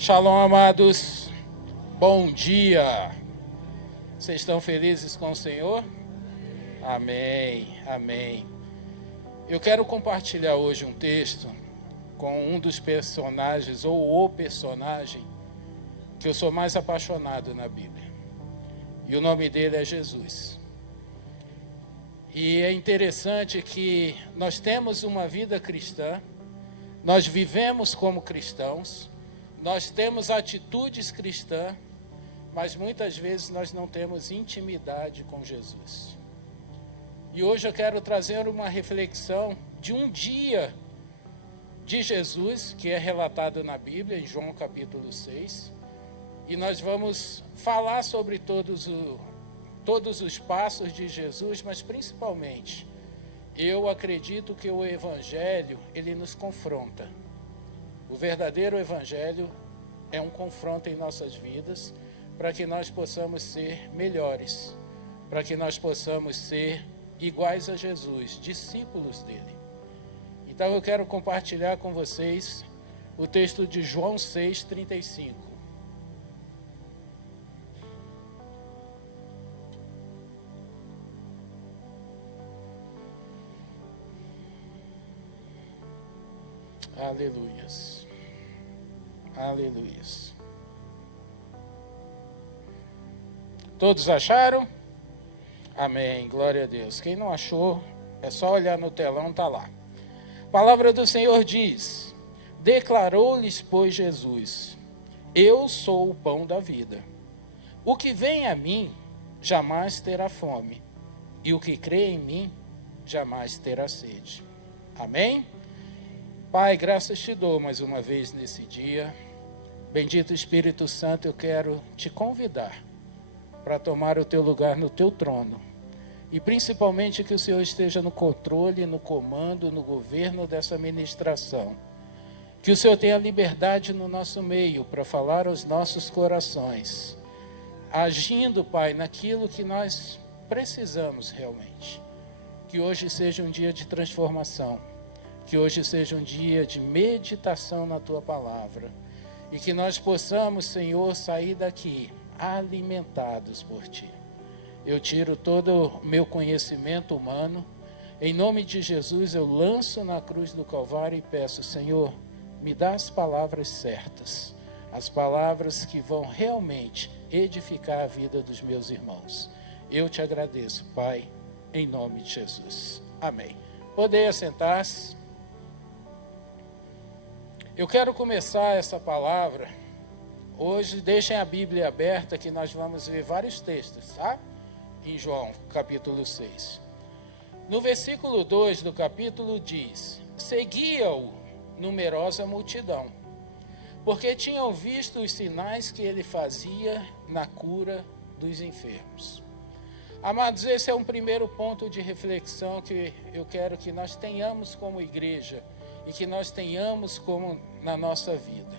Shalom, amados. Bom dia. Vocês estão felizes com o Senhor? Amém, amém. Eu quero compartilhar hoje um texto com um dos personagens, ou o personagem, que eu sou mais apaixonado na Bíblia. E o nome dele é Jesus. E é interessante que nós temos uma vida cristã, nós vivemos como cristãos, nós temos atitudes cristãs, mas muitas vezes nós não temos intimidade com Jesus. E hoje eu quero trazer uma reflexão de um dia de Jesus, que é relatado na Bíblia, em João capítulo 6. E nós vamos falar sobre todos os passos de Jesus, mas principalmente, eu acredito que o Evangelho, ele nos confronta. O verdadeiro Evangelho é um confronto em nossas vidas, para que nós possamos ser melhores, para que nós possamos ser iguais a Jesus, discípulos dele. Então eu quero compartilhar com vocês o texto de João 6:35. Aleluias. Aleluias. Todos acharam? Amém, glória a Deus. Quem não achou, é só olhar no telão, está lá. A palavra do Senhor diz: declarou-lhes, pois, Jesus: eu sou o pão da vida. O que vem a mim jamais terá fome, e o que crê em mim jamais terá sede. Amém? Pai, graças te dou mais uma vez nesse dia. Bendito Espírito Santo, eu quero te convidar para tomar o teu lugar no teu trono. E principalmente que o Senhor esteja no controle, no comando, no governo dessa ministração. Que o Senhor tenha liberdade no nosso meio para falar aos nossos corações. Agindo, Pai, naquilo que nós precisamos realmente. Que hoje seja um dia de transformação. Que hoje seja um dia de meditação na Tua palavra. E que nós possamos, Senhor, sair daqui alimentados por Ti. Eu tiro todo o meu conhecimento humano. Em nome de Jesus, eu lanço na cruz do Calvário e peço: Senhor, me dá as palavras certas. As palavras que vão realmente edificar a vida dos meus irmãos. Eu te agradeço, Pai, em nome de Jesus. Amém. Podem assentar-se. Eu quero começar essa palavra. Hoje, deixem a Bíblia aberta que nós vamos ver vários textos, tá? Em João, capítulo 6. No versículo 2 do capítulo diz: seguia-o numerosa multidão, porque tinham visto os sinais que ele fazia na cura dos enfermos. Amados, esse é um primeiro ponto de reflexão que eu quero que nós tenhamos como igreja e que nós tenhamos como na nossa vida.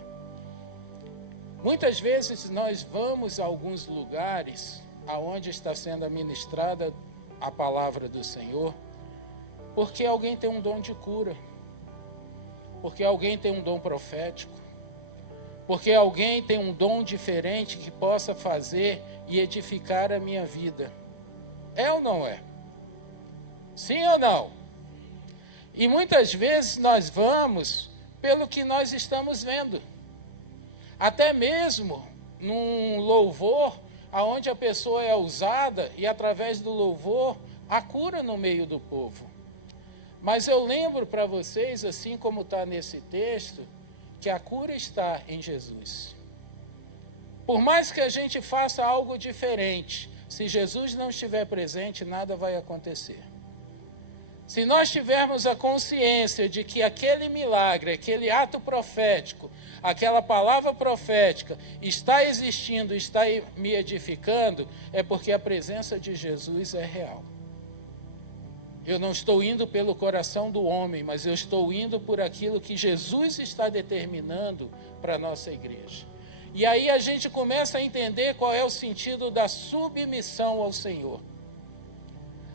Muitas vezes nós vamos a alguns lugares aonde está sendo administrada a palavra do Senhor, porque alguém tem um dom de cura, porque alguém tem um dom profético, porque alguém tem um dom diferente que possa fazer e edificar a minha vida. É ou não é? Sim ou não? E muitas vezes nós vamos pelo que nós estamos vendo. Até mesmo num louvor, onde a pessoa é usada e através do louvor, a cura no meio do povo. Mas eu lembro para vocês, assim como está nesse texto, que a cura está em Jesus. Por mais que a gente faça algo diferente, se Jesus não estiver presente, nada vai acontecer. Se nós tivermos a consciência de que aquele milagre, aquele ato profético, aquela palavra profética está existindo, está me edificando, é porque a presença de Jesus é real. Eu não estou indo pelo coração do homem, mas eu estou indo por aquilo que Jesus está determinando para a nossa igreja. E aí a gente começa a entender qual é o sentido da submissão ao Senhor.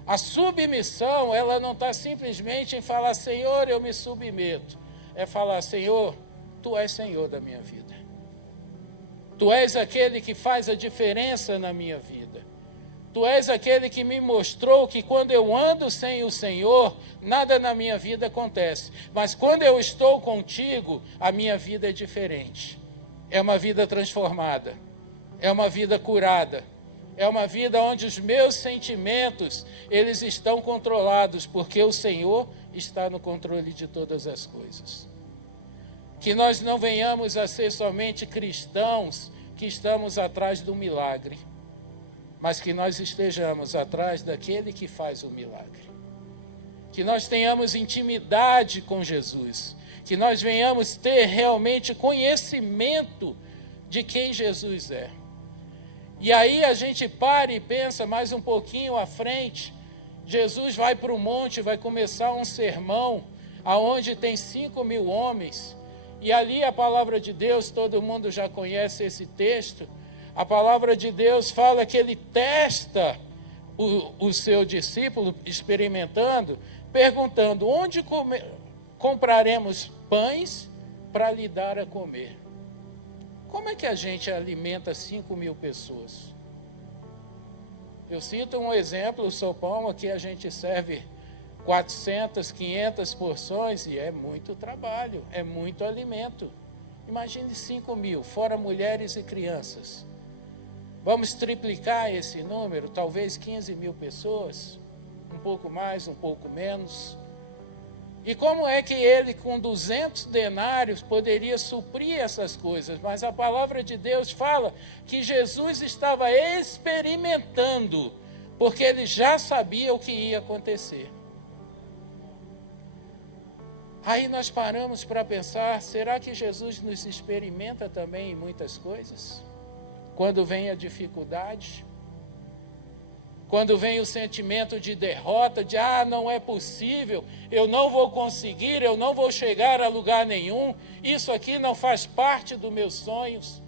A submissão, ela não está simplesmente em falar: Senhor, eu me submeto. É falar: Senhor, Tu és Senhor da minha vida. Tu és aquele que faz a diferença na minha vida. Tu és aquele que me mostrou que quando eu ando sem o Senhor, nada na minha vida acontece. Mas quando eu estou contigo, a minha vida é diferente. É uma vida transformada. É uma vida curada. É uma vida onde os meus sentimentos, eles estão controlados, porque o Senhor está no controle de todas as coisas. Que nós não venhamos a ser somente cristãos que estamos atrás do milagre, mas que nós estejamos atrás daquele que faz o milagre. Que nós tenhamos intimidade com Jesus, que nós venhamos ter realmente conhecimento de quem Jesus é. E aí a gente para e pensa mais um pouquinho à frente, Jesus vai para o monte, vai começar um sermão, aonde tem 5.000 homens, e ali a palavra de Deus, todo mundo já conhece esse texto, a palavra de Deus fala que ele testa o seu discípulo, experimentando, perguntando, onde compraremos pães para lhe dar a comer? Como é que a gente alimenta 5.000 pessoas? Eu cito um exemplo, o sopão, aqui a gente serve 400, 500 porções e é muito trabalho, é muito alimento. Imagine 5.000, fora mulheres e crianças. Vamos triplicar esse número, talvez 15.000 pessoas, um pouco mais, um pouco menos. E como é que ele, com 200 denários, poderia suprir essas coisas? Mas a palavra de Deus fala que Jesus estava experimentando, porque ele já sabia o que ia acontecer. Aí nós paramos para pensar, será que Jesus nos experimenta também em muitas coisas? Quando vem a dificuldade? Quando vem o sentimento de derrota, de não é possível, eu não vou conseguir, eu não vou chegar a lugar nenhum, isso aqui não faz parte dos meus sonhos.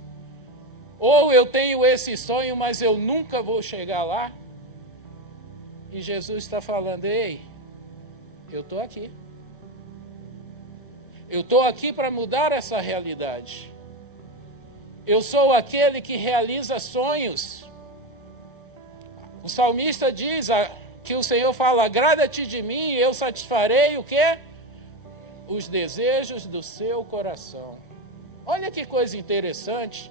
Ou eu tenho esse sonho, mas eu nunca vou chegar lá. E Jesus está falando, ei, eu estou aqui. Eu estou aqui para mudar essa realidade. Eu sou aquele que realiza sonhos. O salmista diz que o Senhor fala, agrada-te de mim e eu satisfarei o quê? Os desejos do seu coração. Olha que coisa interessante,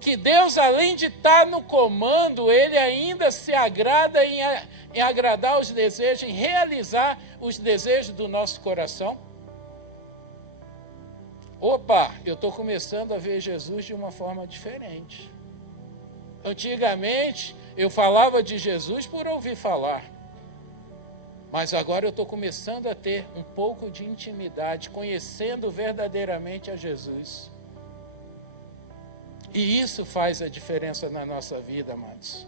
que Deus, além de estar no comando, Ele ainda se agrada em agradar os desejos, em realizar os desejos do nosso coração. Opa, eu estou começando a ver Jesus de uma forma diferente. Antigamente, eu falava de Jesus por ouvir falar. Mas agora eu estou começando a ter um pouco de intimidade, conhecendo verdadeiramente a Jesus. E isso faz a diferença na nossa vida, amados.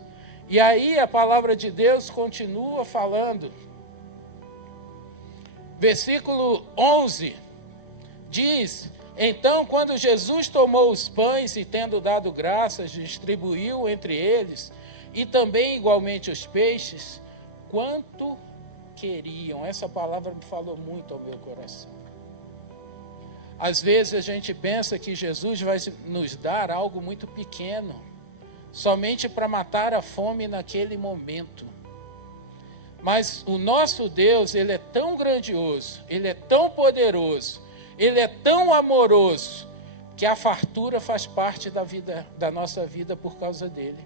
E aí a palavra de Deus continua falando. Versículo 11 diz... Então, quando Jesus tomou os pães e, tendo dado graças, distribuiu entre eles, e também igualmente os peixes, quanto queriam. Essa palavra me falou muito ao meu coração. Às vezes a gente pensa que Jesus vai nos dar algo muito pequeno, somente para matar a fome naquele momento. Mas o nosso Deus, Ele é tão grandioso, Ele é tão poderoso, Ele é tão amoroso, que a fartura faz parte da nossa vida por causa dele.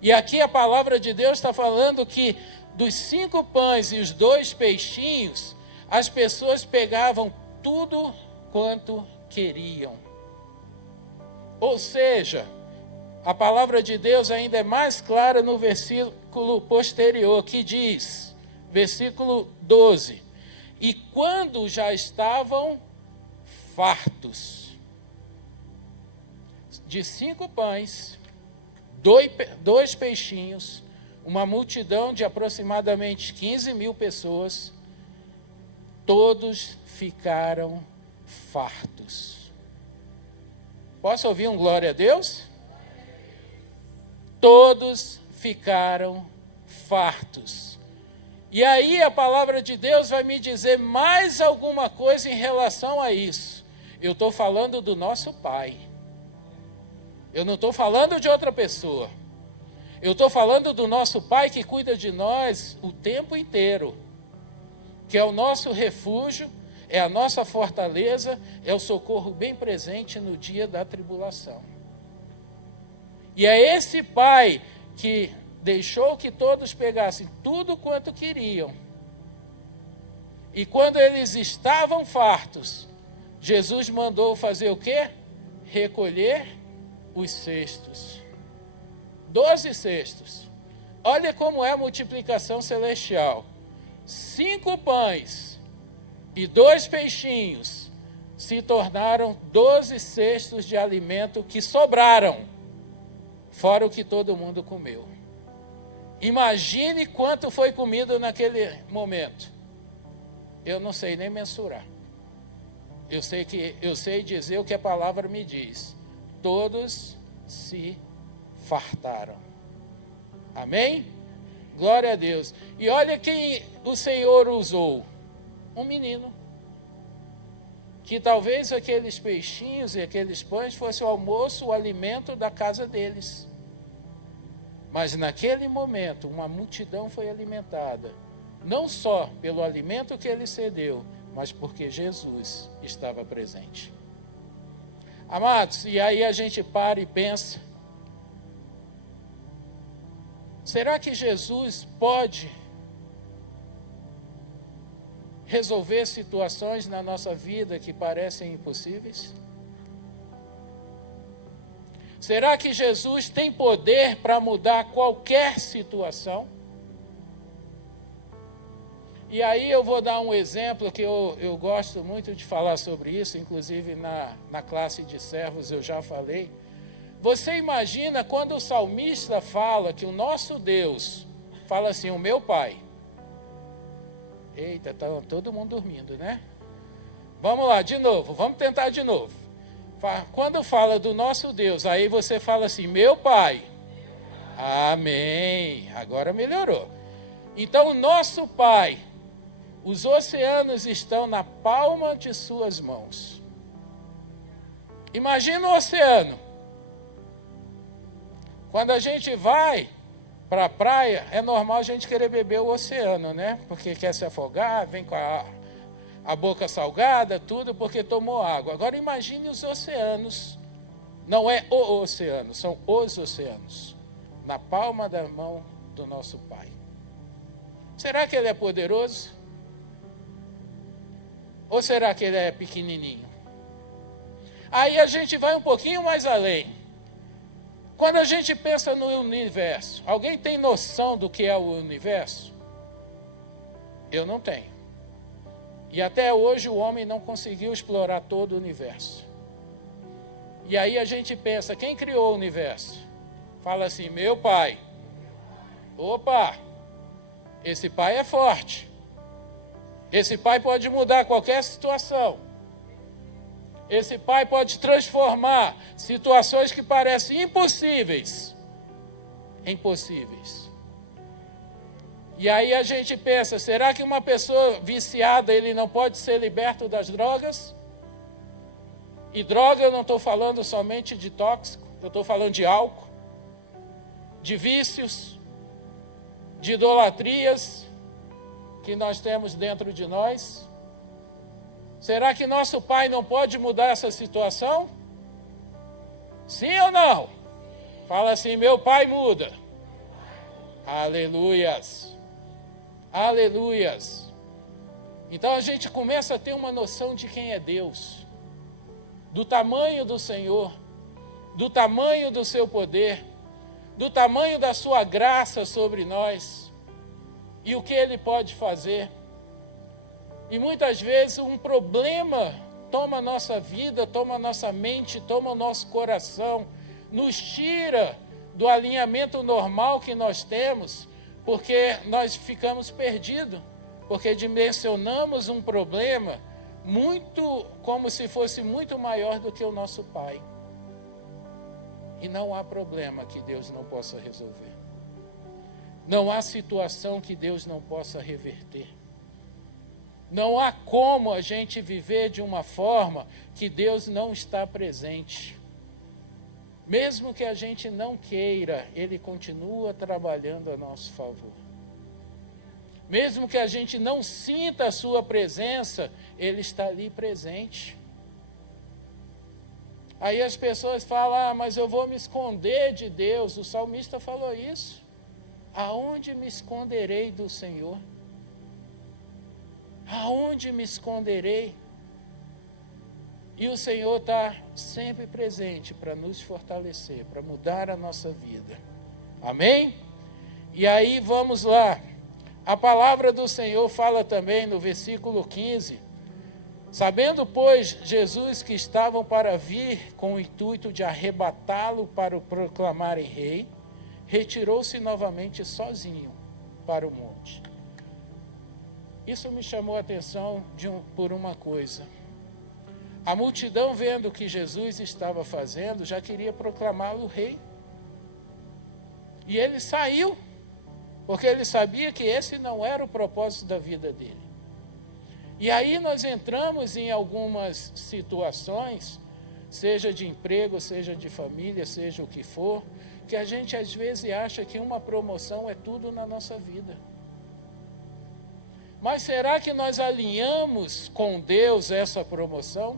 E aqui a palavra de Deus está falando que dos 5 pães e os 2 peixinhos, as pessoas pegavam tudo quanto queriam. Ou seja, a palavra de Deus ainda é mais clara no versículo posterior, que diz, versículo 12... E quando já estavam fartos, de 5 pães, 2 peixinhos, uma multidão de aproximadamente 15.000 pessoas, todos ficaram fartos. Posso ouvir um glória a Deus? Todos ficaram fartos. E aí a palavra de Deus vai me dizer mais alguma coisa em relação a isso. Eu estou falando do nosso Pai. Eu não estou falando de outra pessoa. Eu estou falando do nosso Pai que cuida de nós o tempo inteiro, que é o nosso refúgio, é a nossa fortaleza, é o socorro bem presente no dia da tribulação. E é esse Pai que deixou que todos pegassem tudo quanto queriam. E quando eles estavam fartos, Jesus mandou fazer o quê? Recolher os cestos. 12 cestos. Olha como é a multiplicação celestial. 5 pães e 2 peixinhos se tornaram 12 cestos de alimento que sobraram, fora o que todo mundo comeu. Imagine quanto foi comido naquele momento. Eu não sei nem mensurar. Eu sei dizer o que a palavra me diz. Todos se fartaram. Amém? Glória a Deus. E olha quem o Senhor usou. Um menino. Que talvez aqueles peixinhos e aqueles pães fossem o almoço, o alimento da casa deles. Mas naquele momento, uma multidão foi alimentada. Não só pelo alimento que ele cedeu, mas porque Jesus estava presente. Amados, e aí a gente para e pensa, será que Jesus pode resolver situações na nossa vida que parecem impossíveis? Será que Jesus tem poder para mudar qualquer situação? E aí eu vou dar um exemplo que eu gosto muito de falar sobre isso, inclusive na classe de servos eu já falei. Você imagina quando o salmista fala que o nosso Deus, fala assim, o meu Pai. Eita, tá todo mundo dormindo, né? Vamos lá, de novo, vamos tentar de novo. Quando fala do nosso Deus, aí você fala assim, meu Pai. Amém. Agora melhorou. Então o nosso Pai, os oceanos estão na palma de suas mãos. Imagina o oceano. Quando a gente vai para a praia, é normal a gente querer beber o oceano, né? Porque quer se afogar, vem com a boca salgada, tudo, porque tomou água. Agora imagine os oceanos. Não é o oceano, são os oceanos. Na palma da mão do nosso Pai. Será que Ele é poderoso? Ou será que Ele é pequenininho? Aí a gente vai um pouquinho mais além. Quando a gente pensa no universo, alguém tem noção do que é o universo? Eu não tenho. E até hoje o homem não conseguiu explorar todo o universo. E aí a gente pensa, quem criou o universo? Fala assim, meu Pai. Opa, esse Pai é forte. Esse Pai pode mudar qualquer situação. Esse Pai pode transformar situações que parecem impossíveis em possíveis. E aí a gente pensa, será que uma pessoa viciada, ele não pode ser liberto das drogas? E droga eu não estou falando somente de tóxico, eu estou falando de álcool, de vícios, de idolatrias que nós temos dentro de nós. Será que nosso Pai não pode mudar essa situação? Sim ou não? Fala assim, meu Pai muda. Aleluias. Aleluias. Então a gente começa a ter uma noção de quem é Deus, do tamanho do Senhor, do tamanho do seu poder, do tamanho da sua graça sobre nós e o que Ele pode fazer. E muitas vezes um problema toma a nossa vida, toma a nossa mente, toma o nosso coração, nos tira do alinhamento normal que nós temos, porque nós ficamos perdidos, porque dimensionamos um problema muito, como se fosse muito maior do que o nosso Pai. E não há problema que Deus não possa resolver. Não há situação que Deus não possa reverter. Não há como a gente viver de uma forma que Deus não está presente. Mesmo que a gente não queira, Ele continua trabalhando a nosso favor. Mesmo que a gente não sinta a sua presença, Ele está ali presente. Aí as pessoas falam, mas eu vou me esconder de Deus. O salmista falou isso. Aonde me esconderei do Senhor? Aonde me esconderei? E o Senhor está sempre presente para nos fortalecer, para mudar a nossa vida. Amém? E aí vamos lá. A palavra do Senhor fala também no versículo 15. Sabendo, pois, Jesus que estavam para vir com o intuito de arrebatá-lo para o proclamarem rei, retirou-se novamente sozinho para o monte. Isso me chamou a atenção por uma coisa. A multidão, vendo o que Jesus estava fazendo, já queria proclamá-lo rei. E ele saiu, porque ele sabia que esse não era o propósito da vida dele. E aí nós entramos em algumas situações, seja de emprego, seja de família, seja o que for, que a gente às vezes acha que uma promoção é tudo na nossa vida. Mas será que nós alinhamos com Deus essa promoção?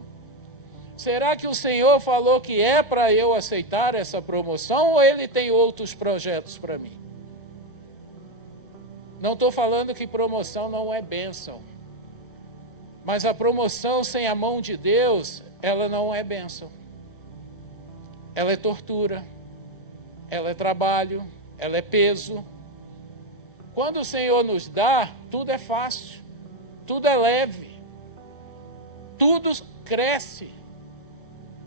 Será que o Senhor falou que é para eu aceitar essa promoção ou Ele tem outros projetos para mim? Não estou falando que promoção não é bênção. Mas a promoção sem a mão de Deus, ela não é bênção. Ela é tortura, ela é trabalho, ela é peso. Quando o Senhor nos dá, tudo é fácil, tudo é leve, tudo cresce.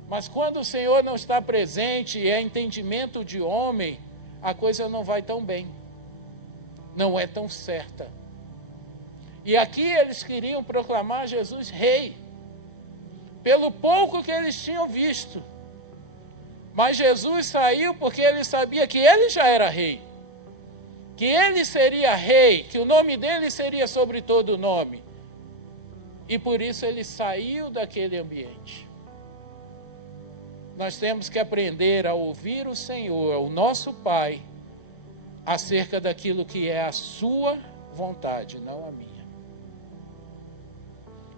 Mas quando o Senhor não está presente e é entendimento de homem, a coisa não vai tão bem, não é tão certa. E aqui eles queriam proclamar Jesus rei, pelo pouco que eles tinham visto. Mas Jesus saiu porque ele sabia que ele já era rei, que ele seria rei, que o nome dele seria sobre todo nome. E por isso ele saiu daquele ambiente. Nós temos que aprender a ouvir o Senhor, o nosso Pai, acerca daquilo que é a sua vontade, não a minha.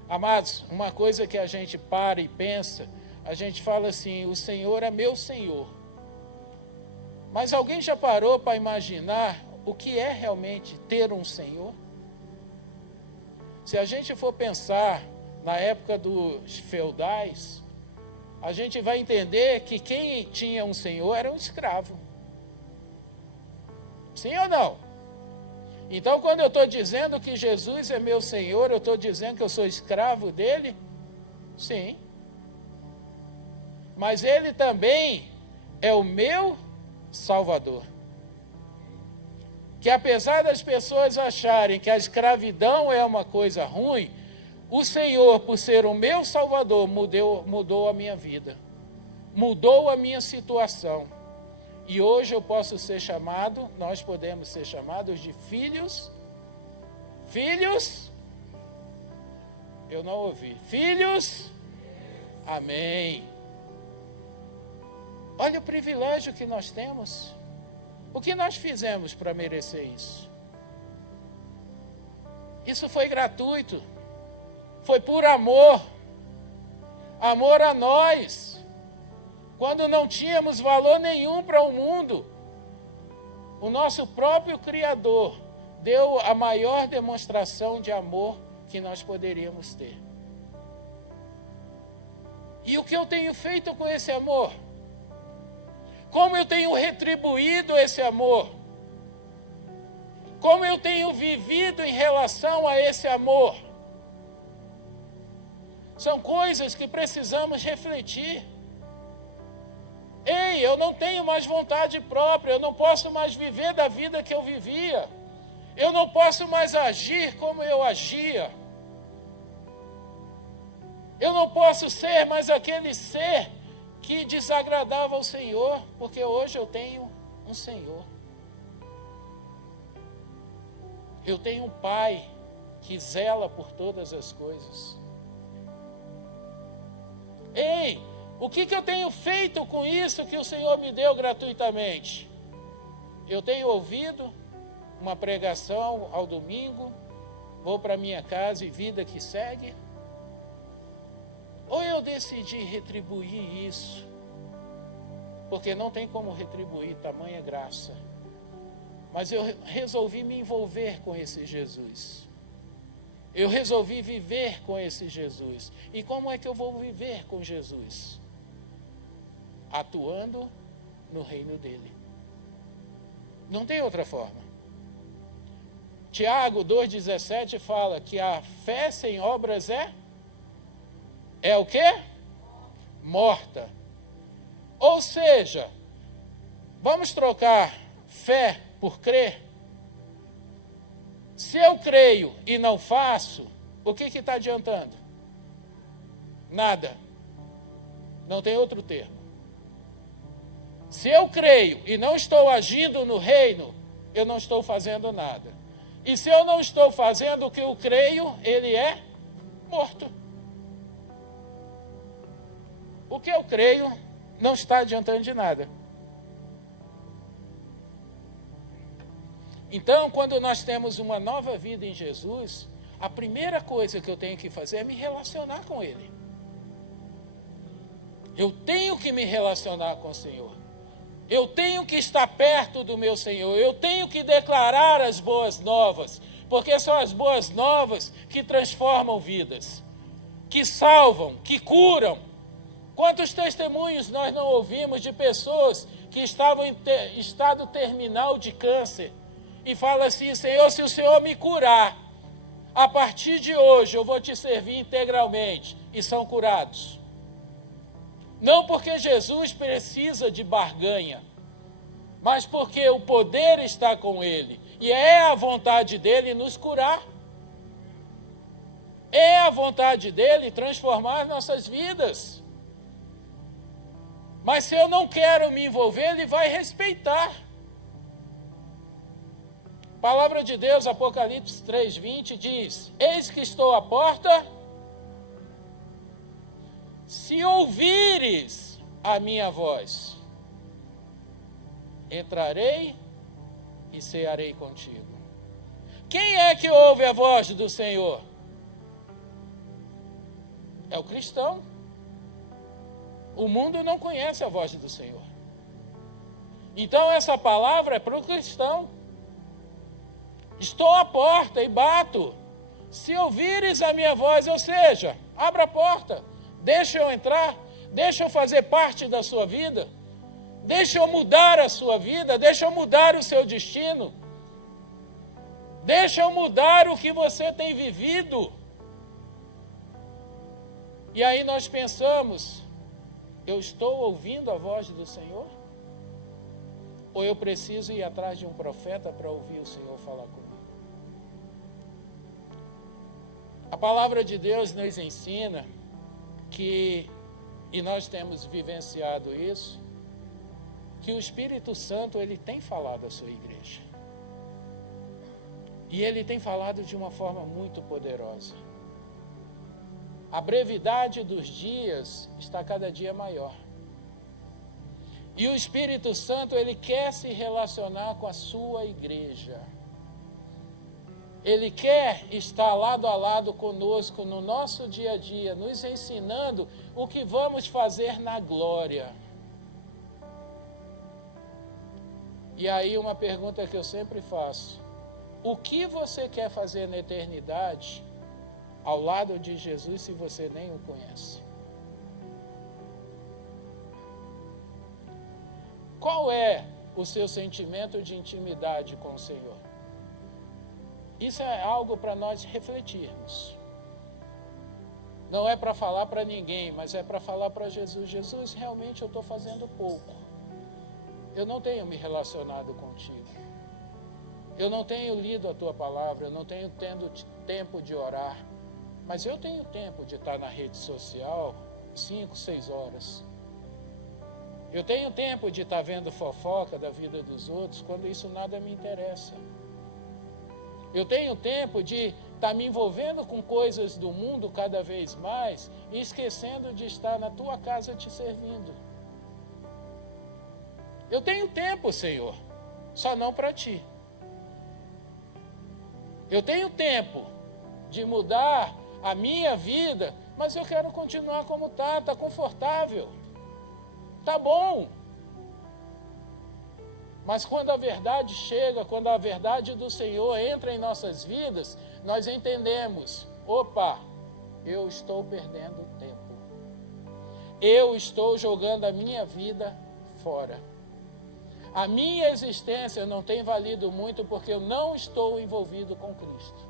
Amados, uma coisa que a gente para e pensa, a gente fala assim, o Senhor é meu Senhor. Mas alguém já parou para imaginar o que é realmente ter um Senhor? Se a gente for pensar na época dos feudais, a gente vai entender que quem tinha um Senhor era um escravo. Sim ou não? Então, quando eu estou dizendo que Jesus é meu Senhor, eu estou dizendo que eu sou escravo dele? Sim. Mas ele também é o meu Salvador. Que apesar das pessoas acharem que a escravidão é uma coisa ruim, o Senhor, por ser o meu Salvador, mudou a minha vida. Mudou a minha situação. E hoje eu posso ser chamado, nós podemos ser chamados de filhos. Filhos? Eu não ouvi. Filhos? Amém. Olha o privilégio que nós temos. O que nós fizemos para merecer isso? Isso foi gratuito. Foi por amor. Amor a nós. Quando não tínhamos valor nenhum para o mundo, o nosso próprio Criador deu a maior demonstração de amor que nós poderíamos ter. E o que eu tenho feito com esse amor? Como eu tenho retribuído esse amor? Como eu tenho vivido em relação a esse amor? São coisas que precisamos refletir. Ei, eu não tenho mais vontade própria, eu não posso mais viver da vida que eu vivia. Eu não posso mais agir como eu agia. Eu não posso ser mais aquele ser que desagradava ao Senhor, porque hoje eu tenho um Senhor. Eu tenho um Pai que zela por todas as coisas. Ei, O que eu tenho feito com isso que o Senhor me deu gratuitamente? Eu tenho ouvido uma pregação ao domingo, vou para minha casa e vida que segue? Ou eu decidi retribuir isso? Porque não tem como retribuir tamanha graça. Mas eu resolvi me envolver com esse Jesus. Eu resolvi viver com esse Jesus. E como é que eu vou viver com Jesus? Atuando no reino dele. Não tem outra forma. Tiago 2,17 fala que a fé sem obras é o quê? Morta. Ou seja, vamos trocar fé por crer? Se eu creio e não faço, o que está adiantando? Nada. Não tem outro termo. Se eu creio e não estou agindo no reino, eu não estou fazendo nada. E se eu não estou fazendo o que eu creio, ele é morto. O que eu creio não está adiantando de nada. Então, quando nós temos uma nova vida em Jesus, a primeira coisa que eu tenho que fazer é me relacionar com Ele. Eu tenho que me relacionar com o Senhor. Eu tenho que estar perto do meu Senhor. Eu tenho que declarar as boas novas, porque são as boas novas que transformam vidas, que salvam, que curam. Quantos testemunhos nós não ouvimos de pessoas que estavam em estado terminal de câncer e falam assim: Senhor, se o Senhor me curar, a partir de hoje eu vou te servir integralmente, e são curados. Não porque Jesus precisa de barganha, mas porque o poder está com Ele, e é a vontade dEle nos curar. É a vontade dEle transformar nossas vidas. Mas se eu não quero me envolver, Ele vai respeitar. A palavra de Deus, Apocalipse 3:20 diz: eis que estou à porta, se ouvires a minha voz, entrarei e cearei contigo. Quem é que ouve a voz do Senhor? É o cristão. O mundo não conhece a voz do Senhor. Então essa palavra é para o cristão. Estou à porta e bato. Se ouvires a minha voz, ou seja, abra a porta, deixa eu entrar, deixa eu fazer parte da sua vida, deixa eu mudar a sua vida, deixa eu mudar o seu destino, deixa eu mudar o que você tem vivido. E aí nós pensamos: eu estou ouvindo a voz do Senhor? Ou eu preciso ir atrás de um profeta para ouvir o Senhor falar comigo? A palavra de Deus nos ensina que, e nós temos vivenciado isso, que o Espírito Santo, ele tem falado à sua igreja. E ele tem falado de uma forma muito poderosa. A brevidade dos dias está cada dia maior. E o Espírito Santo, ele quer se relacionar com a sua igreja. Ele quer estar lado a lado conosco no nosso dia a dia, nos ensinando o que vamos fazer na glória. E aí uma pergunta que eu sempre faço: o que você quer fazer na eternidade ao lado de Jesus se você nem o conhece? Qual é o seu sentimento de intimidade com o Senhor? Isso é algo para nós refletirmos. Não é para falar para ninguém, mas é para falar para Jesus: Jesus, realmente eu estou fazendo pouco. Eu não tenho me relacionado contigo. Eu não tenho lido a tua palavra, eu não tenho tendo tempo de orar. Mas eu tenho tempo de estar na rede social 5, 6 horas. Eu tenho tempo de estar vendo fofoca da vida dos outros, quando isso nada me interessa. Eu tenho tempo de está me envolvendo com coisas do mundo cada vez mais e esquecendo de estar na tua casa te servindo. Eu tenho tempo, Senhor, só não para ti. Eu tenho tempo de mudar a minha vida, mas eu quero continuar como está confortável, está bom. Mas quando a verdade chega, quando a verdade do Senhor entra em nossas vidas, nós entendemos, opa, eu estou perdendo tempo. Eu estou jogando a minha vida fora. A minha existência não tem valido muito porque eu não estou envolvido com Cristo.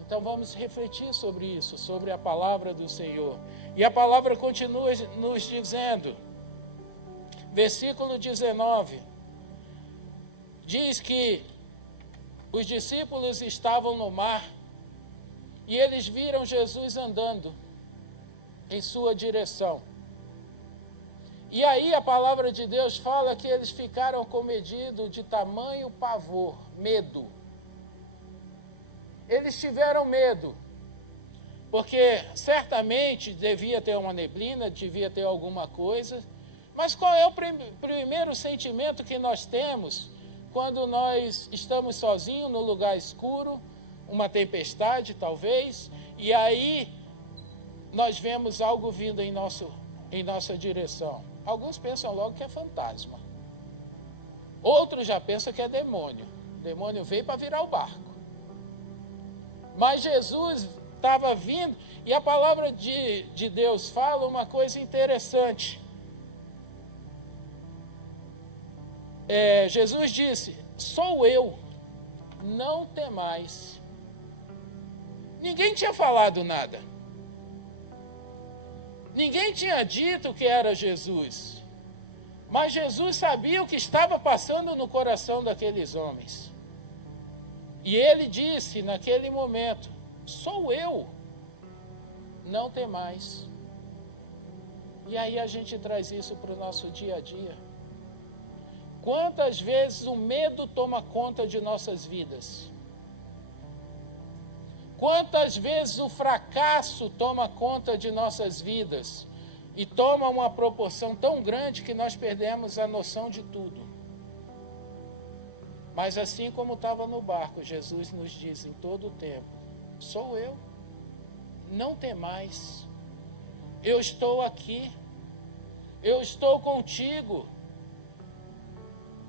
Então vamos refletir sobre isso, sobre a palavra do Senhor. E a palavra continua nos dizendo, versículo 19, diz que os discípulos estavam no mar e eles viram Jesus andando em sua direção. E aí a palavra de Deus fala que eles ficaram comedidos de tamanho pavor, medo. Eles tiveram medo, porque certamente devia ter uma neblina, devia ter alguma coisa. Mas qual é o primeiro sentimento que nós temos quando nós estamos sozinhos no lugar escuro, uma tempestade talvez, e aí nós vemos algo vindo em nossa direção? Alguns pensam logo que é fantasma. Outros já pensam que é demônio. O demônio veio para virar o barco. Mas Jesus estava vindo, e a palavra de Deus fala uma coisa interessante. Jesus disse, sou eu, não temais. Ninguém tinha falado nada. Ninguém tinha dito que era Jesus. Mas Jesus sabia o que estava passando no coração daqueles homens. E ele disse naquele momento, sou eu, não temais. E aí a gente traz isso para o nosso dia a dia. Quantas vezes o medo toma conta de nossas vidas? Quantas vezes o fracasso toma conta de nossas vidas e toma uma proporção tão grande que nós perdemos a noção de tudo? Mas assim como estava no barco, Jesus nos diz em todo o tempo, sou eu, não temais, eu estou aqui, eu estou contigo.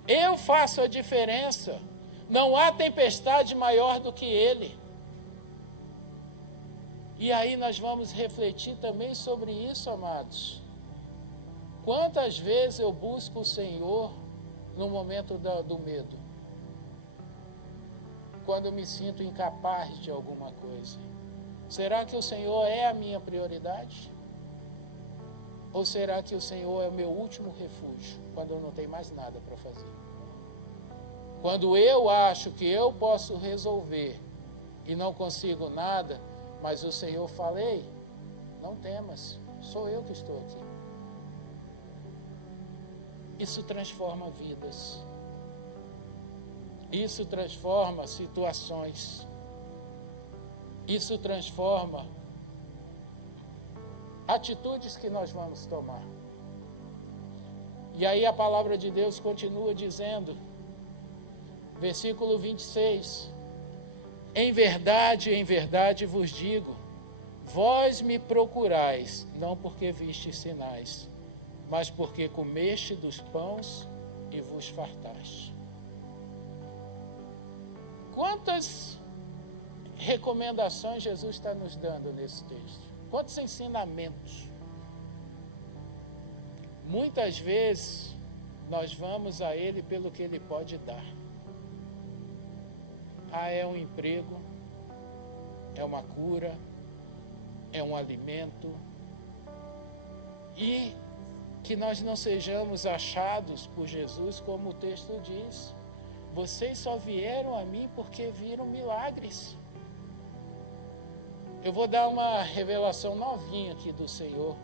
Eu faço a diferença. Não há tempestade maior do que Ele. E aí nós vamos refletir também sobre isso, amados. Quantas vezes eu busco o Senhor no momento do medo? Quando eu me sinto incapaz de alguma coisa. Será que o Senhor é a minha prioridade? Ou será que o Senhor é o meu último refúgio, quando eu não tenho mais nada para fazer? Quando eu acho que eu posso resolver e não consigo nada, mas o Senhor fala, ei, não temas, sou eu que estou aqui. Isso transforma vidas. Isso transforma situações. Isso transforma atitudes que nós vamos tomar. E aí a palavra de Deus continua dizendo, versículo 26, em verdade vos digo, vós me procurais, não porque vistes sinais, mas porque comeste dos pães e vos fartaste. Quantas recomendações Jesus está nos dando nesse texto? Quantos ensinamentos? Muitas vezes nós vamos a Ele pelo que Ele pode dar. É um emprego, é uma cura, é um alimento. E que nós não sejamos achados por Jesus, como o texto diz. Vocês só vieram a mim porque viram milagres. Eu vou dar uma revelação novinha aqui do Senhor.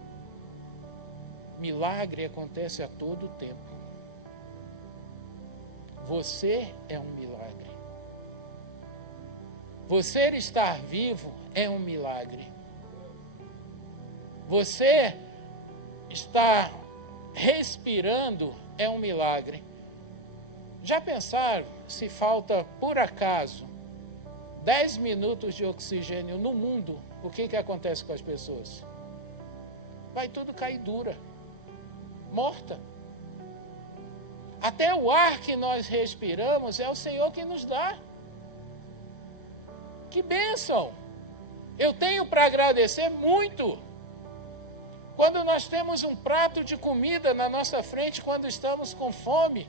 Milagre acontece a todo tempo. Você é um milagre. Você estar vivo é um milagre. Você estar respirando é um milagre. Já pensaram se falta, por acaso, 10 minutos de oxigênio no mundo, o que acontece com as pessoas? Vai tudo cair dura, morta. Até o ar que nós respiramos é o Senhor que nos dá. Que bênção! Eu tenho para agradecer muito. Quando nós temos um prato de comida na nossa frente, quando estamos com fome,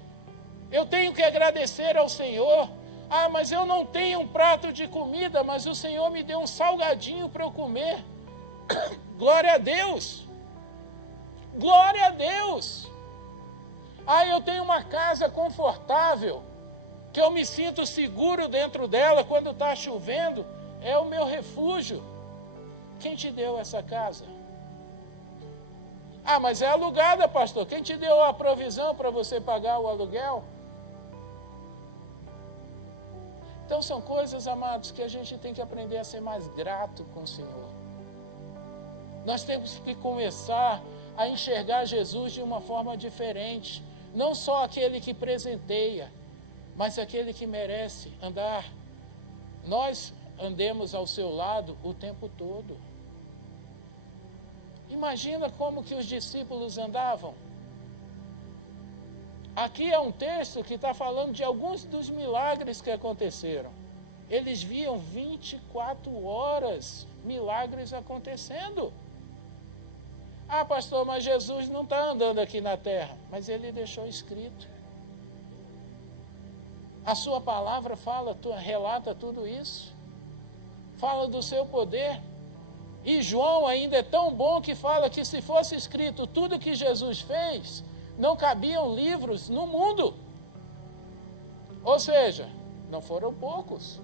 eu tenho que agradecer ao Senhor. Ah, mas eu não tenho um prato de comida, mas o Senhor me deu um salgadinho para eu comer. Glória a Deus! Glória a Deus! Ah, eu tenho uma casa confortável, que eu me sinto seguro dentro dela quando está chovendo, é o meu refúgio. Quem te deu essa casa? Ah, mas é alugada, pastor. Quem te deu a provisão para você pagar o aluguel? Então são coisas, amados, que a gente tem que aprender a ser mais grato com o Senhor. Nós temos que começar a enxergar Jesus de uma forma diferente. Não só aquele que presenteia, mas aquele que merece andar. Nós andemos ao seu lado o tempo todo. Imagina como que os discípulos andavam. Aqui é um texto que está falando de alguns dos milagres que aconteceram. Eles viam 24 horas milagres acontecendo. Ah, pastor, mas Jesus não está andando aqui na terra. Mas ele deixou escrito. A sua palavra fala, relata tudo isso. Fala do seu poder. E João ainda é tão bom que fala que se fosse escrito tudo que Jesus fez, não cabiam livros no mundo. Ou seja, não foram poucos.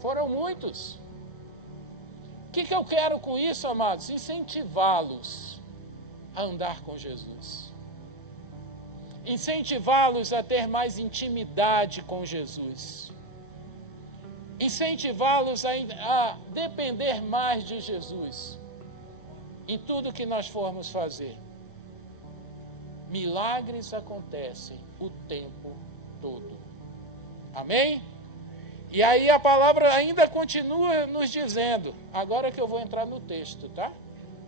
Foram muitos. O que eu quero com isso, amados? Incentivá-los a andar com Jesus. Incentivá-los a ter mais intimidade com Jesus. Incentivá-los a depender mais de Jesus. Em tudo que nós formos fazer. Milagres acontecem o tempo todo. Amém? E aí a palavra ainda continua nos dizendo, agora que eu vou entrar no texto, tá?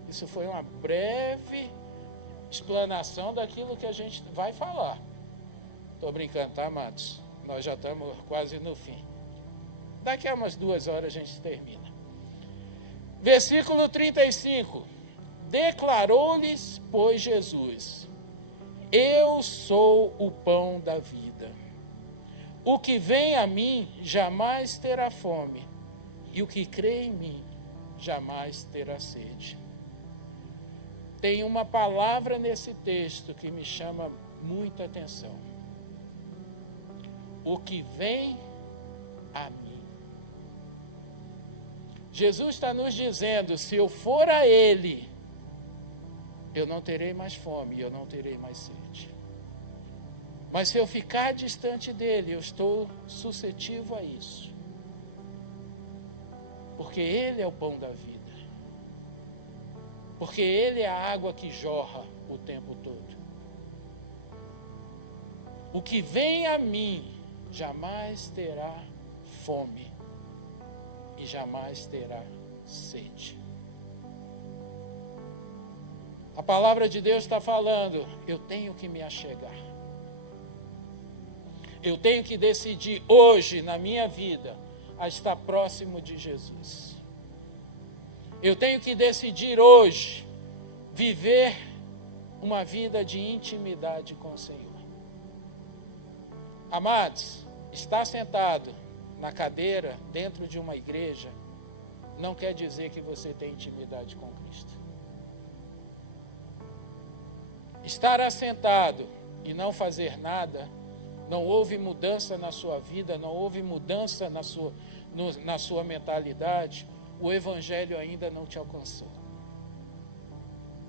Isso foi uma breve explanação daquilo que a gente vai falar. Estou brincando, tá, amados? Nós já estamos quase no fim. Daqui a umas 2 horas a gente termina. Versículo 35. Declarou-lhes, pois, Jesus: Eu sou o pão da vida. O que vem a mim jamais terá fome, e o que crê em mim jamais terá sede. Tem uma palavra nesse texto que me chama muita atenção. O que vem a mim. Jesus está nos dizendo, se eu for a Ele, eu não terei mais fome, eu não terei mais sede. Mas se eu ficar distante dele, eu estou suscetível a isso. Porque ele é o pão da vida. Porque ele é a água que jorra o tempo todo. O que vem a mim jamais terá fome e jamais terá sede. A palavra de Deus está falando, eu tenho que me achegar. Eu tenho que decidir hoje, na minha vida, a estar próximo de Jesus. Eu tenho que decidir hoje, viver uma vida de intimidade com o Senhor. Amados, estar sentado na cadeira, dentro de uma igreja, não quer dizer que você tem intimidade com Cristo. Estar assentado e não fazer nada, não houve mudança na sua vida, não houve mudança na sua mentalidade, o Evangelho ainda não te alcançou.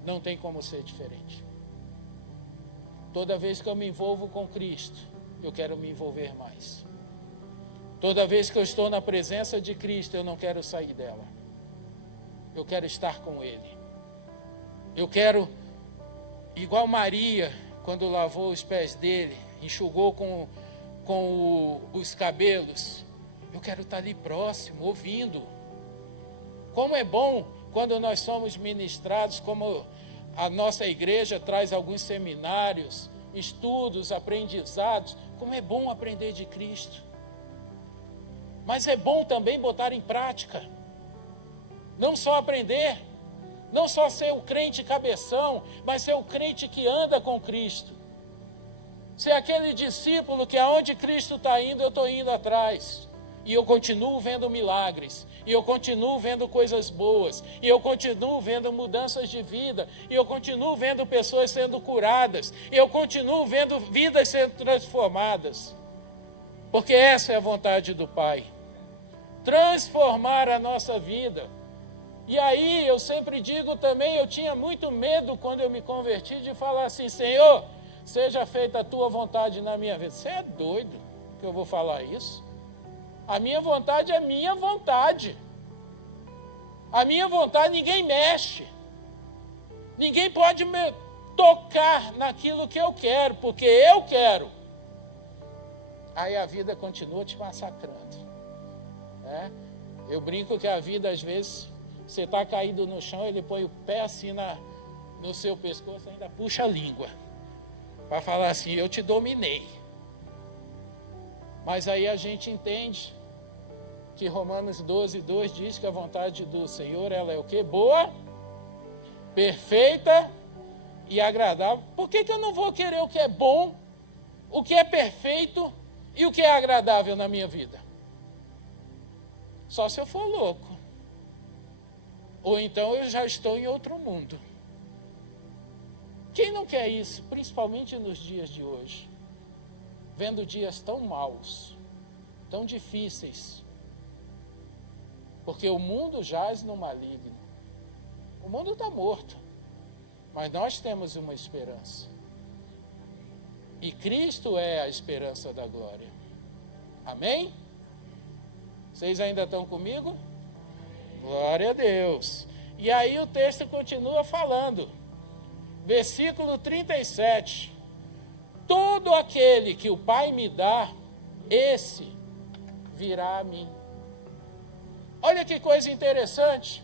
Não tem como ser diferente. Toda vez que eu me envolvo com Cristo, eu quero me envolver mais. Toda vez que eu estou na presença de Cristo, eu não quero sair dela. Eu quero estar com Ele. Eu quero, igual Maria, quando lavou os pés dele, enxugou com os cabelos. Eu quero estar ali próximo, ouvindo. Como é bom quando nós somos ministrados, como a nossa igreja traz alguns seminários, estudos, aprendizados. Como é bom aprender de Cristo. Mas é bom também botar em prática. Não só aprender, não só ser o crente cabeção, mas ser o crente que anda com Cristo. Ser aquele discípulo que aonde Cristo está indo, eu estou indo atrás. E eu continuo vendo milagres. E eu continuo vendo coisas boas. E eu continuo vendo mudanças de vida. E eu continuo vendo pessoas sendo curadas. E eu continuo vendo vidas sendo transformadas. Porque essa é a vontade do Pai. Transformar a nossa vida. E aí eu sempre digo também, eu tinha muito medo quando eu me converti de falar assim, Senhor, seja feita a tua vontade na minha vida. Você é doido que eu vou falar isso? A minha vontade é minha vontade. A minha vontade ninguém mexe. Ninguém pode me tocar naquilo que eu quero, porque eu quero. Aí a vida continua te massacrando. Né? Eu brinco que a vida, às vezes, você está caído no chão, ele põe o pé assim no seu pescoço, ainda puxa a língua. Para falar assim, eu te dominei. Mas aí a gente entende que Romanos 12:2 diz que a vontade do Senhor, ela é o quê? Boa, perfeita e agradável. Por que eu não vou querer o que é bom, o que é perfeito e o que é agradável na minha vida? Só se eu for louco. Ou então eu já estou em outro mundo. Quem não quer isso, principalmente nos dias de hoje? Vendo dias tão maus, tão difíceis. Porque o mundo jaz no maligno. O mundo está morto. Mas nós temos uma esperança. E Cristo é a esperança da glória. Amém? Vocês ainda estão comigo? Glória a Deus. E aí o texto continua falando. Versículo 37. Todo aquele que o Pai me dá, esse virá a mim. Olha que coisa interessante.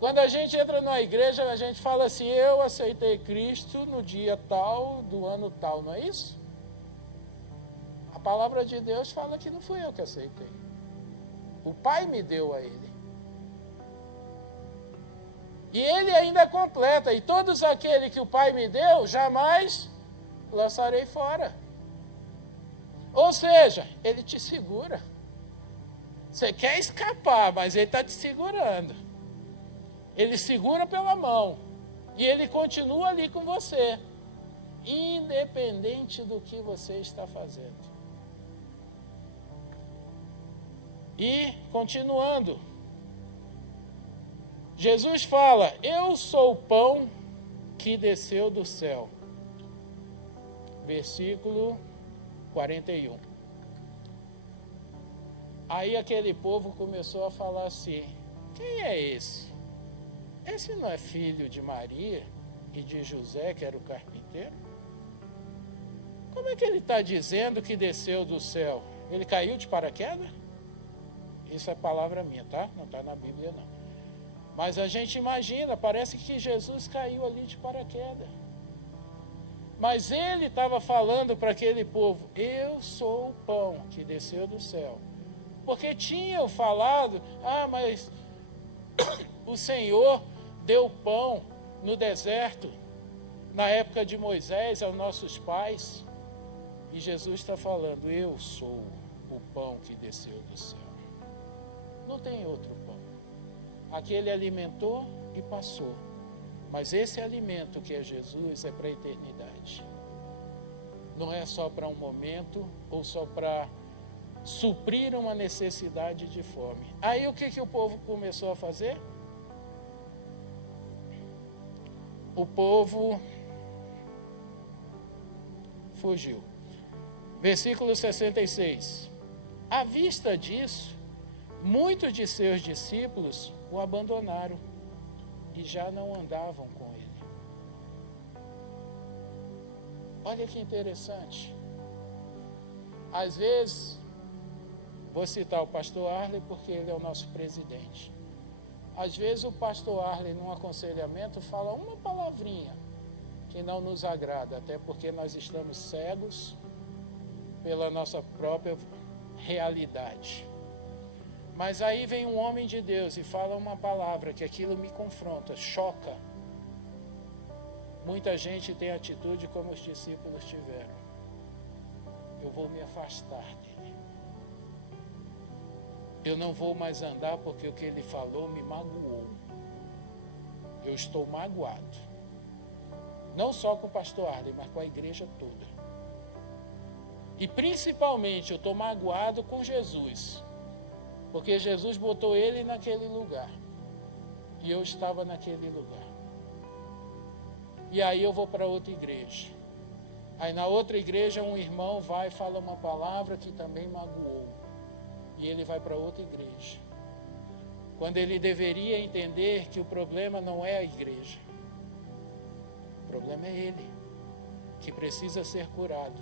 Quando a gente entra numa igreja, a gente fala assim, eu aceitei Cristo no dia tal, do ano tal, não é isso? A palavra de Deus fala que não fui eu que aceitei. O Pai me deu a Ele. E Ele ainda completa, e todos aqueles que o Pai me deu, jamais lançarei fora. Ou seja, Ele te segura. Você quer escapar, mas Ele está te segurando. Ele segura pela mão. E Ele continua ali com você. Independente do que você está fazendo. E, continuando. Jesus fala, eu sou o pão que desceu do céu. Versículo 41. Aí aquele povo começou a falar assim, quem é esse? Esse não é filho de Maria e de José, que era o carpinteiro? Como é que ele está dizendo que desceu do céu? Ele caiu de paraquedas? Isso é palavra minha, tá? Não está na Bíblia, não. Mas a gente imagina, parece que Jesus caiu ali de paraquedas. Mas ele estava falando para aquele povo, eu sou o pão que desceu do céu. Porque tinham falado, mas o Senhor deu pão no deserto, na época de Moisés, aos nossos pais. E Jesus está falando, eu sou o pão que desceu do céu. Não tem outro pão. Aquele alimentou e passou. Mas esse alimento que é Jesus é para a eternidade. Não é só para um momento ou só para suprir uma necessidade de fome. Aí o que o povo começou a fazer? O povo fugiu. Versículo 66. À vista disso, muitos de seus discípulos o abandonaram e já não andavam com ele. Olha que interessante. Às vezes, vou citar o pastor Arley porque ele é o nosso presidente. Às vezes o pastor Arley, num aconselhamento, fala uma palavrinha que não nos agrada, até porque nós estamos cegos pela nossa própria realidade. Mas aí vem um homem de Deus e fala uma palavra que aquilo me confronta, choca. Muita gente tem atitude como os discípulos tiveram. Eu vou me afastar dele. Eu não vou mais andar porque o que ele falou me magoou. Eu estou magoado. Não só com o pastor Arley, mas com a igreja toda. E principalmente eu estou magoado com Jesus. Porque Jesus botou ele naquele lugar. E eu estava naquele lugar. E aí eu vou para outra igreja. Aí na outra igreja um irmão vai e fala uma palavra que também magoou. E ele vai para outra igreja. Quando ele deveria entender que o problema não é a igreja. O problema é ele, que precisa ser curado.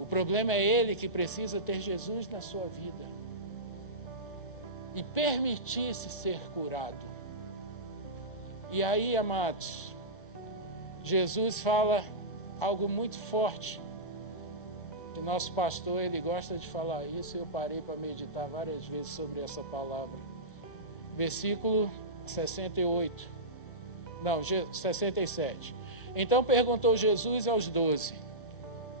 O problema é ele que precisa ter Jesus na sua vida. E permitir-se ser curado. E aí, amados, Jesus fala algo muito forte. O nosso pastor, ele gosta de falar isso, e eu parei para meditar várias vezes sobre essa palavra. Versículo 67. Então perguntou Jesus aos 12: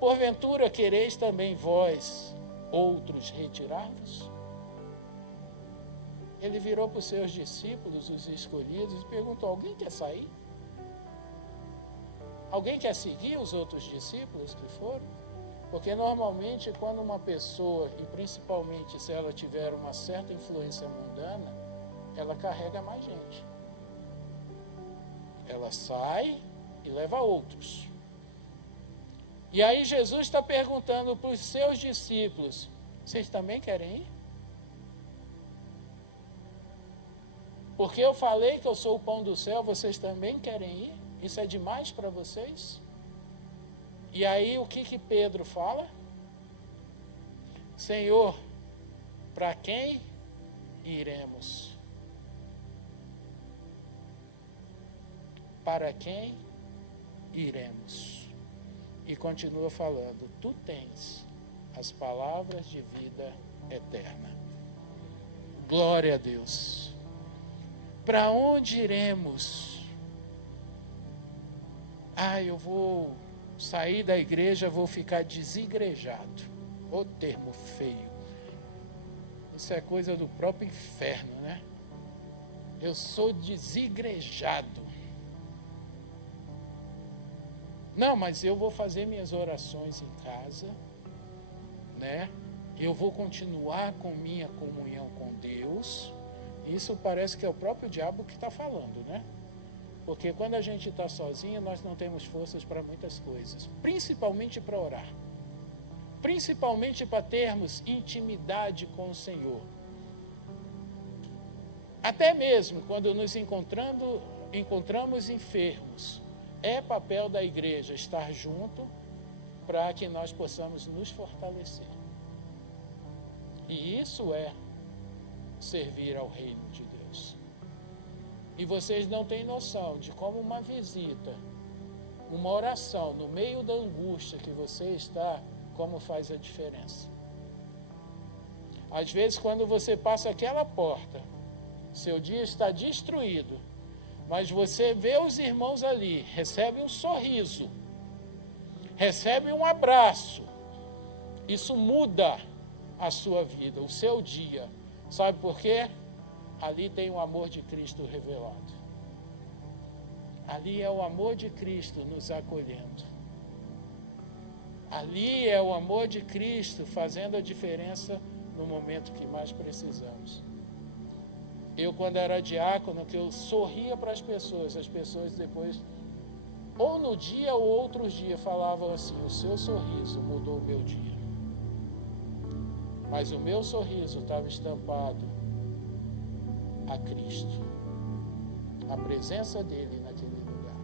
porventura quereis também vós outros retirar-vos? Ele virou para os seus discípulos, os escolhidos, e perguntou: alguém quer sair? Alguém quer seguir os outros discípulos que foram? Porque normalmente quando uma pessoa, e principalmente se ela tiver uma certa influência mundana, ela carrega mais gente. Ela sai e leva outros. E aí Jesus está perguntando para os seus discípulos: vocês também querem ir? Porque eu falei que eu sou o pão do céu, vocês também querem ir? Isso é demais para vocês? E aí o que Pedro fala? Senhor, para quem iremos? Para quem iremos? E continua falando: tu tens as palavras de vida eterna. Glória a Deus. Para onde iremos? Eu vou sair da igreja, vou ficar desigrejado. Ô termo feio. Isso é coisa do próprio inferno, né? Eu sou desigrejado. Não, mas eu vou fazer minhas orações em casa, né? Eu vou continuar com minha comunhão com Deus. Isso parece que é o próprio diabo que está falando, né? Porque quando a gente está sozinho, nós não temos forças para muitas coisas. Principalmente para orar. Principalmente para termos intimidade com o Senhor. Até mesmo quando nos encontramos enfermos, é papel da igreja estar junto para que nós possamos nos fortalecer. E isso é servir ao reino de Deus. E vocês não têm noção de como uma visita, uma oração no meio da angústia que você está, como faz a diferença. Às vezes, quando você passa aquela porta, seu dia está destruído, mas você vê os irmãos ali, recebe um sorriso, recebe um abraço, isso muda a sua vida, o seu dia. Sabe por quê? Ali tem o amor de Cristo revelado. Ali é o amor de Cristo nos acolhendo. Ali é o amor de Cristo fazendo a diferença no momento que mais precisamos. Eu, quando era diácono, que eu sorria para as pessoas depois, ou no dia ou outros dias, falavam assim: o seu sorriso mudou o meu dia. mas o meu sorriso estava estampado a Cristo, a presença dele naquele lugar.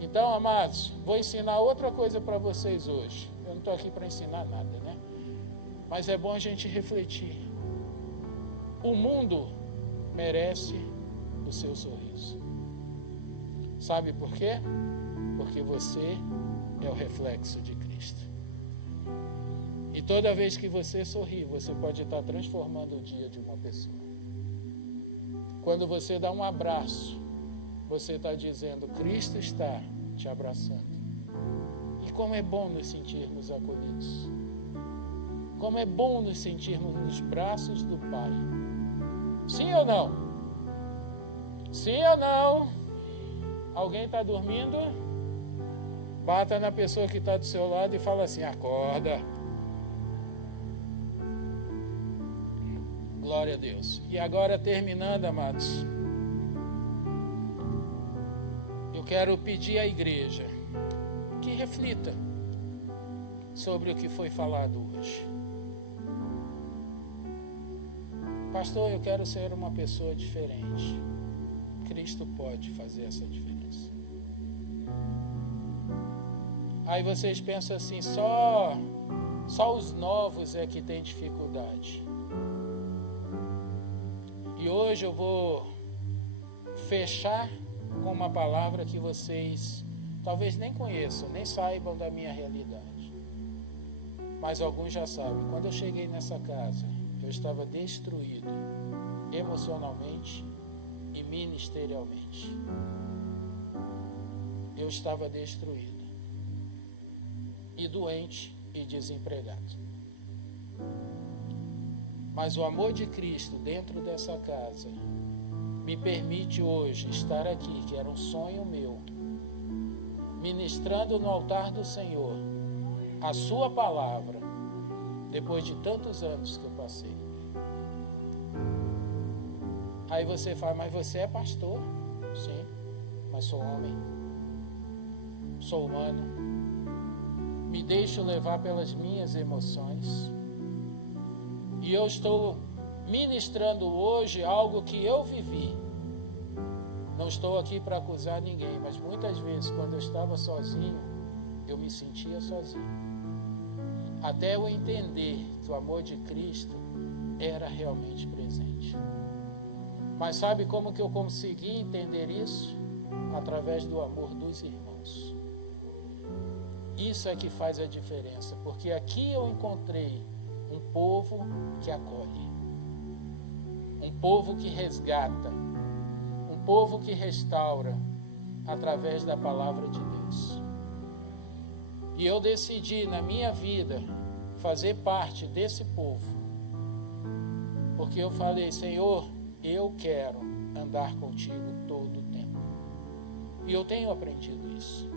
Então, amados, vou ensinar outra coisa para vocês hoje. Eu não estou aqui para ensinar nada, né? Mas é bom a gente refletir. O mundo merece o seu sorriso. Sabe por quê? Porque você é o reflexo de Cristo. E toda vez que você sorri, você pode estar transformando o dia de uma pessoa. Quando você dá um abraço, você está dizendo, Cristo está te abraçando. E como é bom nos sentirmos acolhidos. Como é bom nos sentirmos nos braços do Pai. Sim ou não? Sim ou não? Alguém está dormindo? Bata na pessoa que está do seu lado e fala assim, acorda. Glória a Deus. E agora, terminando, amados, eu quero pedir à igreja que reflita sobre o que foi falado hoje. Pastor, eu quero ser uma pessoa diferente. Cristo pode fazer essa diferença. Aí vocês pensam assim, só os novos é que tem dificuldade. E hoje eu vou fechar com uma palavra que vocês talvez nem conheçam, nem saibam da minha realidade. Mas alguns já sabem. Quando eu cheguei nessa casa, eu estava destruído emocionalmente e ministerialmente. Eu estava destruído e doente e desempregado. Mas o amor de Cristo dentro dessa casa me permite hoje estar aqui, que era um sonho meu, ministrando no altar do Senhor a sua palavra, depois de tantos anos que eu passei. Aí você fala, mas você é pastor? Sim, mas sou homem, sou humano, me deixo levar pelas minhas emoções. E eu estou ministrando hoje algo que eu vivi. Não estou aqui para acusar ninguém, mas muitas vezes, quando eu estava sozinho, eu me sentia sozinho. Até eu entender que o amor de Cristo era realmente presente. Mas sabe como que eu consegui entender isso? Através do amor dos irmãos. Isso é que faz a diferença, porque aqui eu encontrei um povo que acolhe, um povo que resgata, um povo que restaura através da palavra de Deus. E eu decidi na minha vida fazer parte desse povo, porque eu falei, Senhor, eu quero andar contigo todo o tempo. E eu tenho aprendido isso.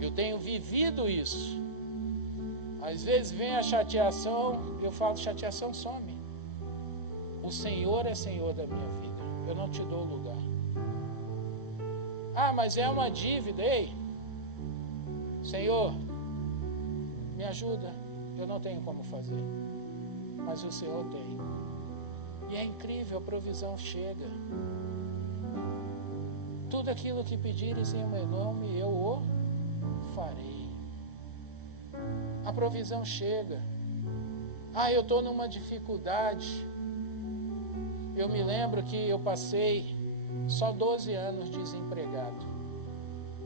Eu tenho vivido isso. Às vezes vem a chateação, eu falo, chateação some. O Senhor é Senhor da minha vida. Eu não te dou lugar. Ah, mas é uma dívida. Ei, Senhor, me ajuda. Eu não tenho como fazer. Mas o Senhor tem. E é incrível, a provisão chega. Tudo aquilo que pedires em meu nome, eu o farei. A provisão chega. Ah, eu estou numa dificuldade. Eu me lembro que eu passei só 12 anos desempregado.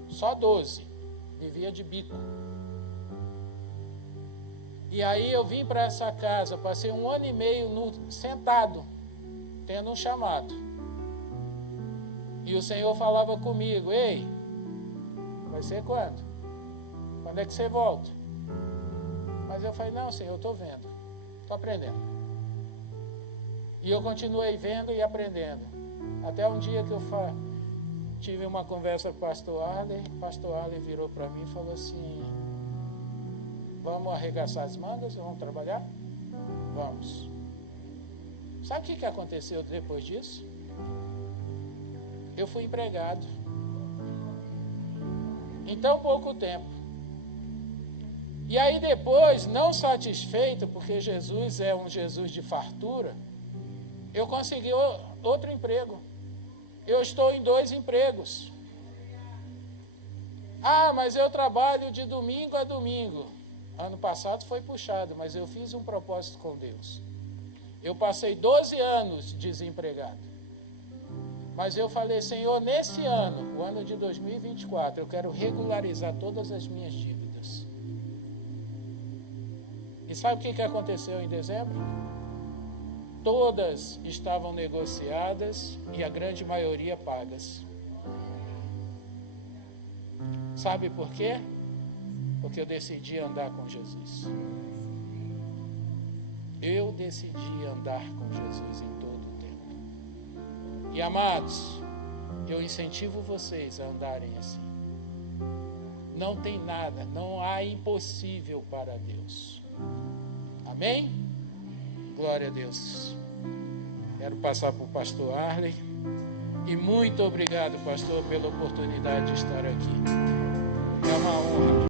Só 12. Vivia de bico. E aí eu vim para essa casa, passei 1 ano e meio sentado, tendo um chamado. E o Senhor falava comigo, ei, vai ser quando? Quando é que você volta? Mas eu falei, não, Senhor, eu estou vendo, estou aprendendo. E eu continuei vendo e aprendendo. Até um dia que eu tive uma conversa com o pastor Arley virou para mim e falou assim, vamos arregaçar as mangas, vamos trabalhar? Vamos. Sabe o que aconteceu depois disso? Eu fui empregado. Em tão pouco tempo, E aí depois, não satisfeito, porque Jesus é um Jesus de fartura, eu consegui outro emprego. Eu estou em 2 empregos. Ah, mas eu trabalho de domingo a domingo. Ano passado foi puxado, mas eu fiz um propósito com Deus. Eu passei 12 anos desempregado. Mas eu falei, Senhor, nesse ano, o ano de 2024, eu quero regularizar todas as minhas dívidas. E sabe o que aconteceu em dezembro? Todas estavam negociadas e a grande maioria pagas. Sabe por quê? Porque eu decidi andar com Jesus. Eu decidi andar com Jesus em todo o tempo. E amados, eu incentivo vocês a andarem assim. Não tem nada, não há impossível para Deus. Amém? Glória a Deus. Quero passar para o pastor Arley. E muito obrigado, pastor, pela oportunidade de estar aqui.